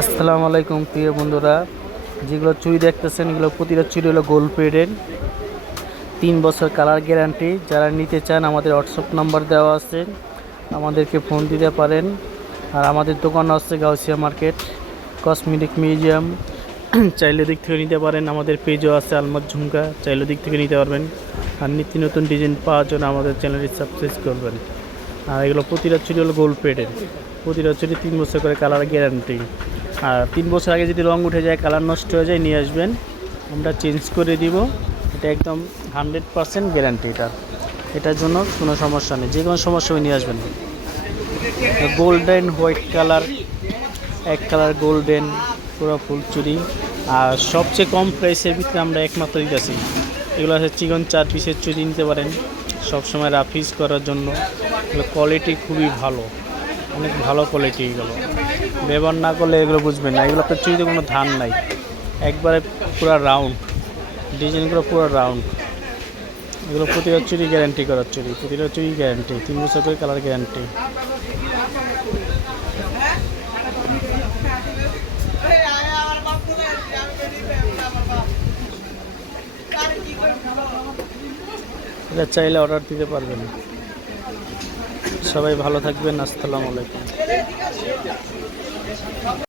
আসসালামু আলাইকুম প্রিয় বন্ধুরা, যেগুলো চুড়ি দেখতেছেন এগুলো প্রতিটা চুড়ি হলো গোল্ড প্লেটেড, 3 বছর কালার গ্যারান্টি। যারা নিতে চান আমাদের হোয়াটসঅ্যাপ নাম্বার দেওয়া আছে, আমাদেরকে ফোন দিতে পারেন। আর আমাদের দোকান আছে গাউসিয়া মার্কেট, কসমেটিক মিউজিয়াম। চাইলে দিক থেকে নিতে পারেন। আমাদের পেজও আছে আলমার ঝুমকা, চাইলে দিক থেকে নিতে পারবেন। আর নিত্য নতুন ডিজাইন পাওয়ার জন্য আমাদের চ্যানেলটি সাবস্ক্রাইব করবেন। আর এগুলো প্রতিটা চুড়ি হলো গোল্ড প্লেটেড, প্রতিটা চুড়ি 3 বছর করে কালার গ্যারান্টি। আর 3 বছর আগে যদি রং উঠে যায়, কালার নষ্ট হয়ে যায়, নিয়ে আসবেন, আমরা চেঞ্জ করে দিব। এটা একদম 100% গ্যারান্টি। এটার জন্য কোনো সমস্যা নেই, যে কোনো সমস্যা নিয়ে আসবেন। গোল্ডেন হোয়াইট কালার, এক কালার গোল্ডেন পুরো ফুল চুড়ি। আর সবচেয়ে কম প্রাইসের ভিতরে আমরা একমাত্র দিতেছি। এগুলো আছে চিকন 4 পিসের চুড়ি, নিতে পারেন সবসময় রাফিজ করার জন্য। এগুলো কোয়ালিটি খুবই ভালো, অনেক ভালো কোয়ালিটি। এগুলো ব্যবহার না করলে এগুলো বুঝবেন না। এগুলো আপনার চুড়িতে কোনো ধান নাই, একবারে পুরো রাউন্ড, ডিজাইনগুলো পুরো রাউন্ড। এগুলো প্রতিটা চুড়ি গ্যারান্টি করার চুড়ি, প্রতিটা চুড়ি গ্যারান্টি, 3 বছর করে কালার গ্যারান্টি। এটা চাইলে অর্ডার দিতে পারবেন। সবাই ভালো থাকবেন। আসসালামু আলাইকুম।